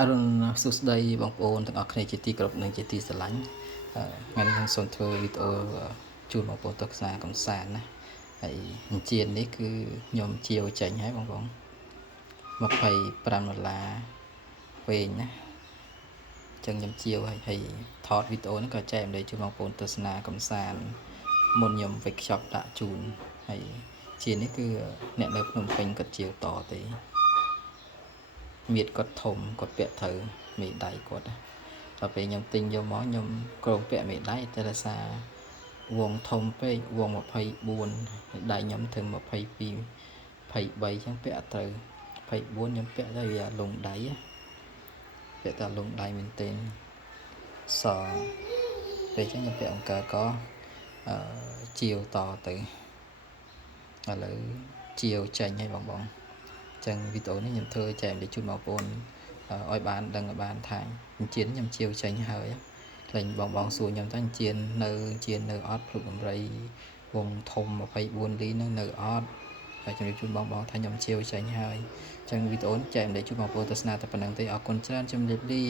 អរុនសួស្តីបងប្អូនទាំងអស់គ្នាជាទីគោរពនិងជាទីស្រឡាញ់ថ្ងៃនេះខ្ញុំសូមធ្វើវីដេអូជូនបងប្អូនទស្សនាកំសាន្តណាហើយអញ្ជៀននេះគឺខ្ញុំជាវចេញហើយបងប្អូន$25វិញណាចឹងខ្ញុំជាវហើយថតវីដេអូនេះក៏ចែកអំដីជូនបងប្អូនទស្សនាកំសាន្តមុនខ្ញុំវិកខ្ចប់ដាក់ជូនហើយជានេះគឺអ្នកនៅភ្នំពេញគាត់ជាវតទេមៀតគាត់ធំគាត់ពាក់ត្រូវមេដៃគាត់ដល់ពេលខ្ញុំទិញយកមកខ្ញុំក្រុងពាក់មេដៃតែរសារវងធំពេកវង24ដៃខ្ញុំถึง22 23ចឹងពាក់អត់ត្រូវ24ខ្ញុំពាក់ទៅវាលងដៃពាក់តែលងដៃមែនទែនសពេលចឹងខ្ញុំពាក់អង្គក៏ជាវតទៅឥឡូវជាវចេញហើយបងចឹងវីដេអូនេះខ្ញុំធ្វើចែកអំពីជូនបងប្អូនឲ្យបានដឹងឲ្យបានថាអញ្ជៀនខ្ញុំជាវចេញហើយលេងបងសួរខ្ញុំថាអញ្ជៀននៅអត់ភ្លុកដំរីវងធំ24លីនឹងនៅអត់ហើយជំរាបជូនបងថាខ្ញុំជាវចេញហើយចឹងវីដេអូនេះចែកអំពីជូនបងប្អូនទស្សនាតែប៉ុណ្្នឹងទេអរគុណច្រើនជំរាបលា